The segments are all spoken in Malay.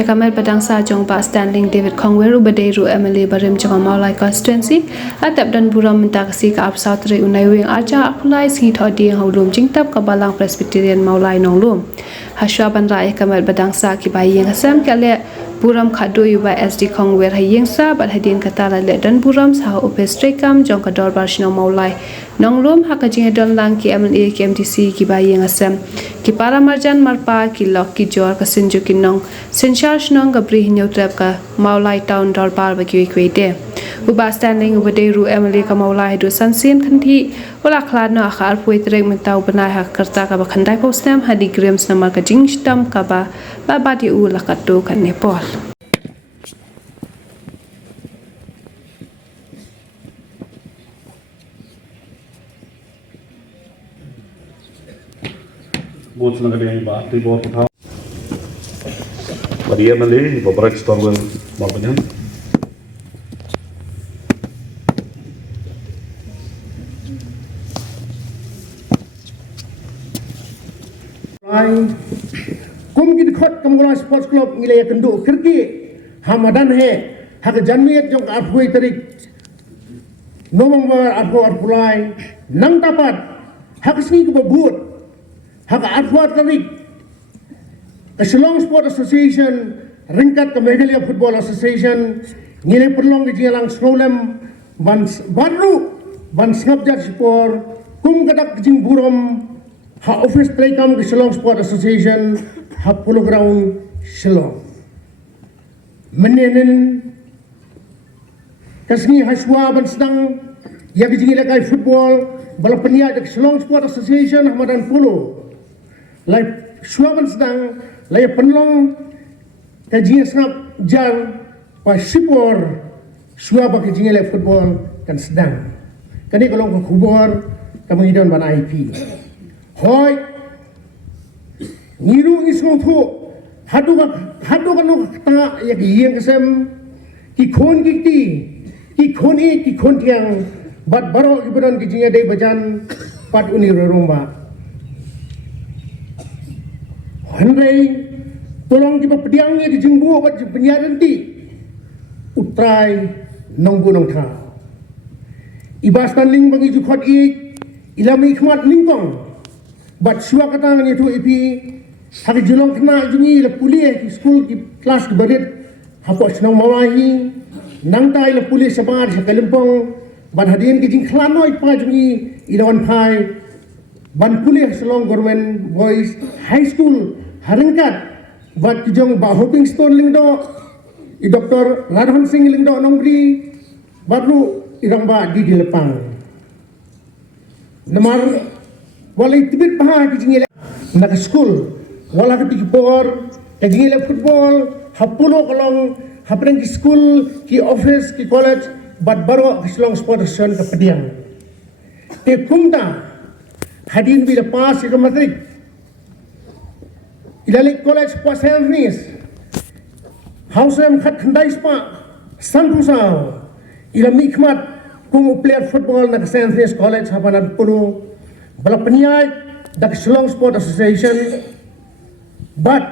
Yakamer Padang Sa Jongpa Standing David Kongweru Baderu MLA Barim Jong Maulai constituency atap dan buram mentaksi ke South Ray Unai Wing Aja Apulai Si Thodi Haulum Jingtap Kabalang Presbyterian Maulai Nonglum Haswa Bandra Yakamer Padang Sa Kibai Yang Asam Kale Buram Khadu Yuba SD Kongwer Haying Sa Bat Hadin Katala Le dan Buram Sah Upestrekam Jong Kador Barshino Maulai Nonglum Hakajing Don Lang Ki MLA KMTC Kibai Yang Asam Ki Para Marjan Marpa Ki Lok Ki Jor Kasinju Ki Nong Charge nong gabri hinyo trap ka Maulai town dor par ba kiwi kwete uba standing over de ru MLA ka Maulai do sansin khanthi wala khlad no akhar poi trek mentau banai ha karta ka ba khandai postam hadi grams namar ka jing stam ka ba di u la ka to kan Nepal Buat senang yang ba di bawah putau Maria Mali, beberapa store malbanyan. Kum kita khot Kamgala Sports Club ngilai kendu kerki Hamadan he hak janmiat jong arpui tarik November arpo arpulai nang tapat hak sini kebabut hak arpo tarik Shillong Sport Association, Ringkat ke Meghalaya Football Association, ngilai perlong ke jingalang snowlem, ban snapjat sport, kum kadak jing buram, ha office trekam ke Shillong Sport Association, ha polo ground Shillong. Menenen, kasni haswa ban sedang, ya ke jingilai kai football, balap peniak ke Shillong Sport Association, hamadan polo. Lai shwa ban sedang, Laya penlong kajian snap jar pa sipor suah bagi jingle football kan sedang. Kani kalau ke kubur kamu idon ban IP. Hoi niru isong thu hadu kan ta ya yang kesem ki khon ki khon tiang bat baro ibadan ki jingle dei bajan pat uni romba. Henry tolong kita pediangnya di jengbu buat penyiaran ti utrai nongbu nong tha ibastan ling bagi jukhot ilami khmat lingkong bat suwa kata ni tu ipi hari julong kena jungi la pulis di school di kelas di barit hapo senang mawahi nang tai la pulis sabar sakalimpong ban hadin ki jing khlanoi pa jungi ilawan phai ban pulis selong government boys high school Haringkat buat kijong ba Hoping Stone lingdo i Dr. Radhan Singh lingdo nongri baru irang ba di lepang namar walai tibit paha kijingile nak school wala ka tikipor kijingile football hapulo kolong hapreng ki school ki office ki college bat baro Shillong Sport Association ka pediang te kumta hadin bila pas ka matrik Ilalik College pa Saint Denis Hausem khat khandai spa Sanpusau ila mikmat kung player football na Saint Denis College hapanan puno balap peniai dak Shillong Sport Association but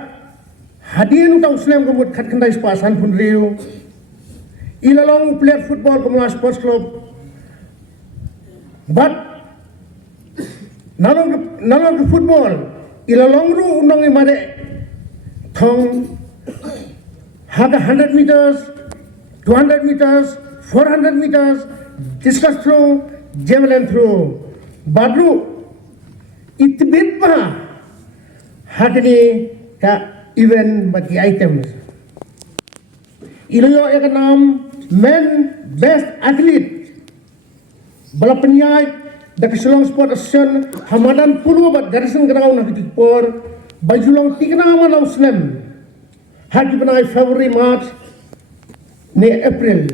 hadin utang Islam kumut khat khandai spa Sanpun Rio ila long player football Kamgala Sports Club but nalong football Ilalong ru unong imade thong haga 100 meters, 200 meters, 400 meters, discus throw, javelin throw. Badru itbit pa hagni ka event bagi items. Ilayo ek naam men best athlete balap peniai dak Shillong Sport Association hamadan puluh bat garrison ground nak dipor bajulong tikna manau slam hagi banai February March ne April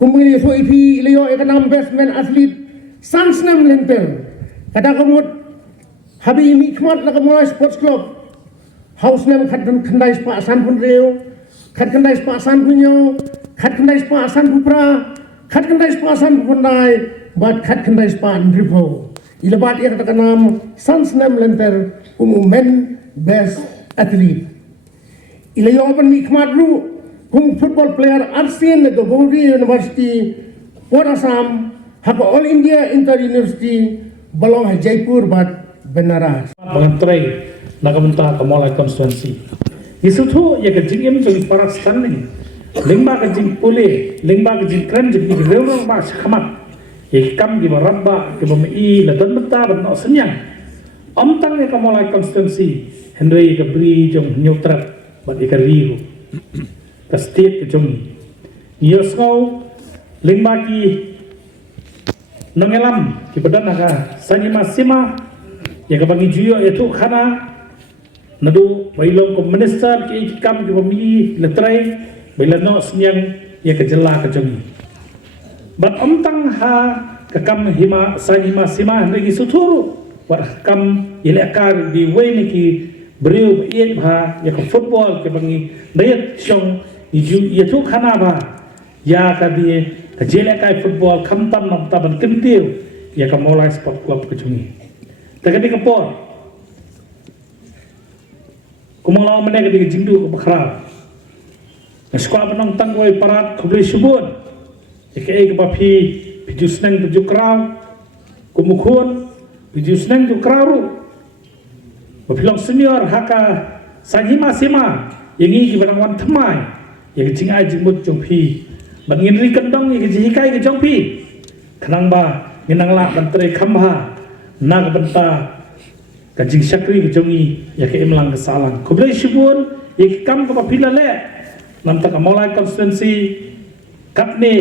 kumili so ipi leo ekanam best man athlete sansnam lenter kada kamut habi mikmat na Kamgala Sports Club house name khandai spa asan pun reo khandai spa asan punyo khandai spa asan pupra Khat kendai sepasan pundai, bat khat kendai sepan drivo. Ila bat ia kata kanam sans nam lenter men best athlete. Ilayo pan mi khmadru kung football player Arsin na Gabori University, Port Assam, hapa All India Inter University, balong ha Jaipur bat Benaras. Mengantrai nakamunta ka Molai constituency. Isutu ya ka jingim jing parak standing. Lingba ka jing pule, lingba ka jing kren jing reurang ba sakhamat. Ya kam di barabba ke bami la dan beta ban no senyang. Omtang ya ka Molai constituency. Henry ka bri jong nyotrat bat ka riu. Ka state ka jong. Yosngau lingba ki nangelam ki badan naga sanima sima ya ka bagi juyo ya tu khana nadu bailong ko minister ki kam ki bami letrai bailano senyang ya ka jela ka jong. Bat omtang ha ka kam hima sanima sima ngi suturu wat kam ilakar di weni ki beriu iet ha ya ka football ke bangi dayat syong ya tu khana ba ya ka di ka jela kai football kam tam nam taban kentiu ya ka Molai sport club ke jungi tagadi ka por kumala mene ka di jindu ka bakhra na skwa banong tangwai parat khobli subun ya ka e ka papi pijus nang tu jukraw kumukhun pijus nang jukraw Bapilong senior haka sanhima sima yang ini barang wan thamai yang jingai jimut jongpi bat ngin ri kendong yang jihikai ke jongpi khanang ba nginang la bantre khamha nag banta ka jing sakri ke jongi ya ke imlang ke salang khoblai shibun ya kam ka papila le nam ta ka Molai constituency kapne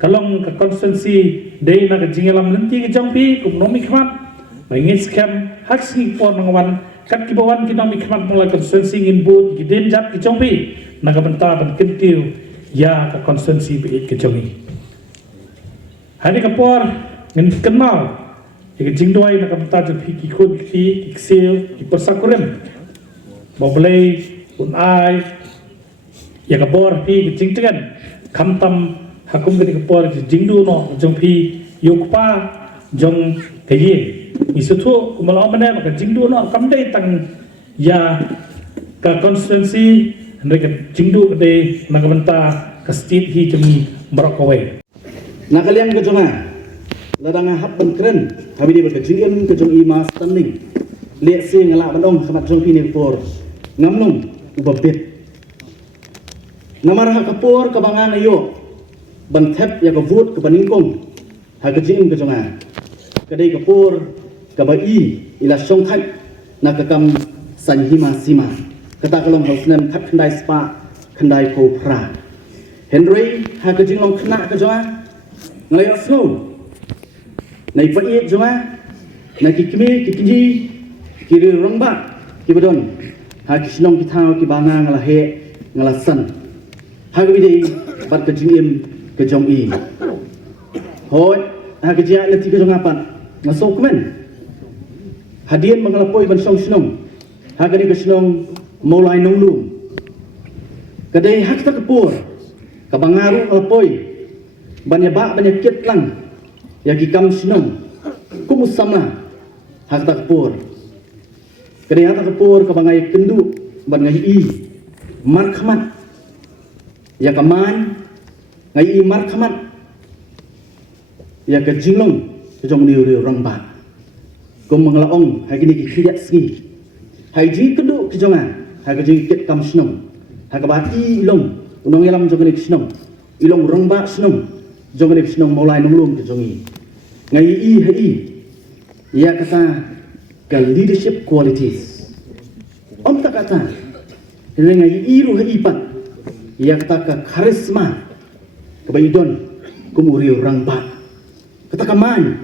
kalong ka constituency dei na ka jingelam nanti ke jongpi kum nomi khmat bangin scam haksi por nangwan kat kibawan kinomi khmat Molai constituency ngin bud ki den jat ki jongpi naga benta ban kentiu ya ka constituency be ke jongi hari ka por ngin kenal ki jingdoi naga benta ju ki khud ki ksel ki persakurem boblei unai ya ka por pi ki jingtengan kamtam hakum ke por ki jingdu no jongpi yukpa jong kayi isutu kumala mane maka jingdu no kamdai tang ya ka constituency mereka jingdu de nagamenta ka state hi jemi Merakwai nakaliang ke jonga ladang hab ban kren kami di berkejingin ke jong ima standing lihat si ngalak bandong khamat jong pini por ngamnum ubabet namar ha kapor ka bangan ayo ban thep ya ka vote ka baningkong ha ke jing ke jonga kadai kapor ka bai ila song thak na ka kam sanhima sima kata kalong hausnan khat khandai spa khandai ko phra Henry ha ka jing long khna ka jonga ngai asno nai pai jonga na ki kimi ki kinji ki rongba ki badon ha ki sinong ki thao ki banga ngala he ngala san ha ka bidei bat ka jing im ka jong i hoi ha ka jia leti ka jonga pat ngaso kemen hadian mengalapoi ban song sinong ha ka ni ka sinong Molai nonglum kadai hak ta kapur ka bangaru alapoi banya ba banya ketlang ya ki kam sinong kumusama hak ta kapur kadai hak ta kapur ka bangai kendu ban ngai i markhamat ya kaman ngai i markhamat ya ka jinglong ke jong ni ri rangba kum manglaong ha kini ki khiat ski hai ji kendu ke jonga ha ka ji ket kam sinong ha ka ba i long unong yalam jong ni sinong ilong rangba sinong jong ni sinong Molai nonglum ke jongi ngai i hai ya kata ka leadership qualities om ta kata ngai i ru hai pat ya kata ka charisma ka baidon kumuri rangba kata ka man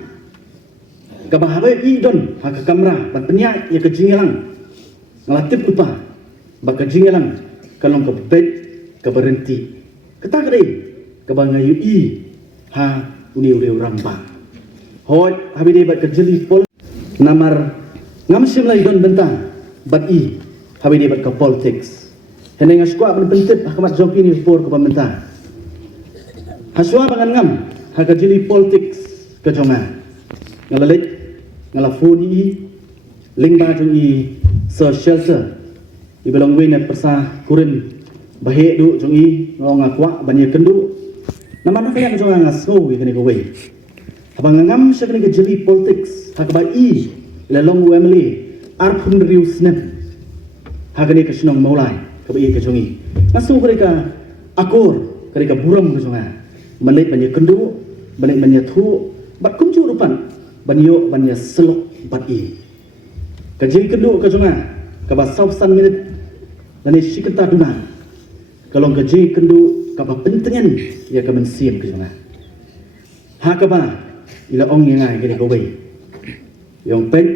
ka bahabai i don ha ka kamera ban penyak ya ka jingelang ngalatip lupa baka jingelang kalong ka bet ka berhenti kata ka dei ka bangayu i ha uni uri ramba hoi habi dei bat ka jeli pol namar ngamsim lai don benta bat i habi dei bat ka politics heneng askwa ban pentit hakamat jompi ni por ka benta haswa bangan ngam ha ka jeli politics ka jonga ngalalit ngalafoni lingba jong i shelter Ibalong we na persa kurin bahe du jong i ngong akwa banyak kendu. Naman kaya jong ngasgo kini ko we. Habang ngam siya kini jeli politics hakba i lalong family arpun rius nem. Hagani ka sinong maulay ka i ka jong i. Ngaso kare ka akor kare ka buram ka jong Manik banyak kendu, banyak thu, bat kuncu rupan, banyak selok bat i. Kajing kendu kajonga, kaba sausan minit, dan isi kenta duna. Kalau kajing kendu, kaba pentingan, ya kamen siam kajonga. Hakaba, ila ong yang ay kini kaway. Yang pen,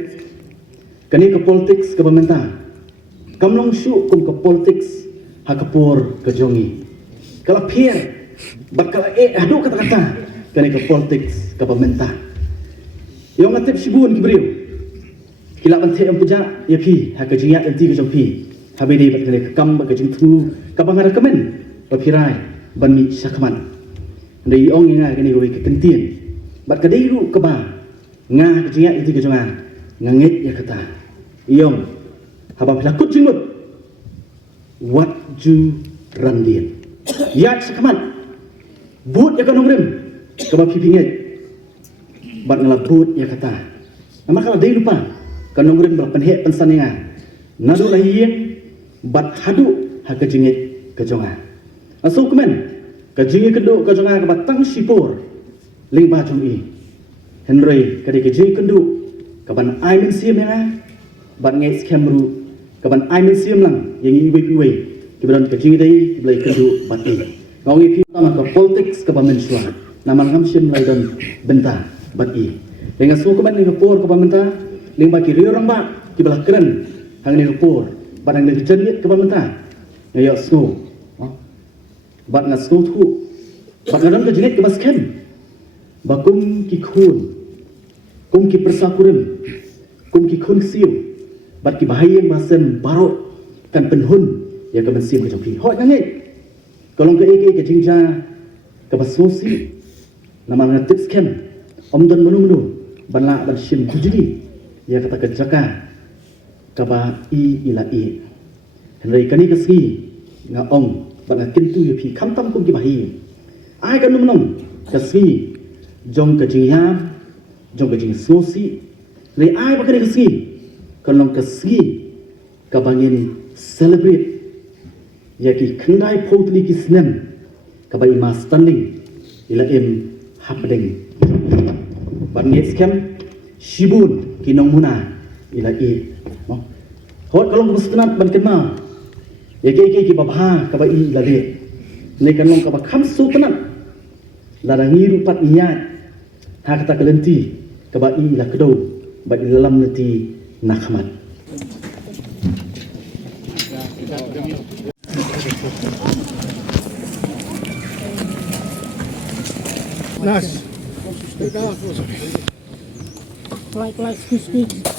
kani ke politics kaba menta. Kamlong syu kum ke politics, hakapur kajongi. Kalau pier, bakal aduh kata-kata kani ke politics ke pemerintah. Yang ngatip sibun kibriu. Kila bante yang puja ya pi ha ke jingat enti ke jompi. Habedi bat kani ke kam ke jingtu ka bangara kemen papirai ban mi sakman. Ndai ong nga kani go ke kentien. Bat ka deiru ke ba nga ke jingat enti ke jonga ngangit ya kata. Yong haba pilakut jimut. What ju randian. Ya sakman. But ya kanong rim kaba pipinget bat ngala but ya kata nama kala dei lupa kanong rim bala penhe pensaninga nadu lahiyeng bat hadu ha kejingit kejonga aso kemen kejingit kedu kejonga kaba tang sipur ling baju i Henry kadi kejingit kedu kaban ai men siam ya bat ngais kemru kaban ai men siam lang yang iwe kibaran kejingit dei blai kedu bat i Ngawi kita ke politics ke pemerintah, nama ngamsim lagi dan benta bagi. Dengan semua kemen ni kepor ke pemerintah, ling bagi orang bak kibalah keren, hang ni kepor, barang ni jadi ke pemerintah, ngayak snow, bat ngas snow tu, bat ngadam ke jenis ke baskem, bakum ki khun, kum ki persakurim, kum ki khun siu, bat ki bahaya basen barok kan penhun ya ke mensim ke joki. Hoi ngangai. Kalau ke eke ke jingja ke basosi nama na tips kem omdan menu banla ban sim kujidi ya kata ke jaka kaba i ila i henry kani ke ski nga ong ban kintu ya pi kamtam kum ki bahi ai kan num ke ski jong ke jingya jong ke jing sosi re ai ba ke ski kalau ke ski kabangin celebrate Yaki kendai potli kisnem kabai mas tanling ila em hapdeng ban nget skem shibun kinong muna ila i hot kalong kustenat ban kenma yaki ki babha kabai ila de ne kanong kaba khamsu tenat larangi rupat niat ha kata kelenti kabai ila kedo ba dalam neti nakhamat Nas. Like, squeeze.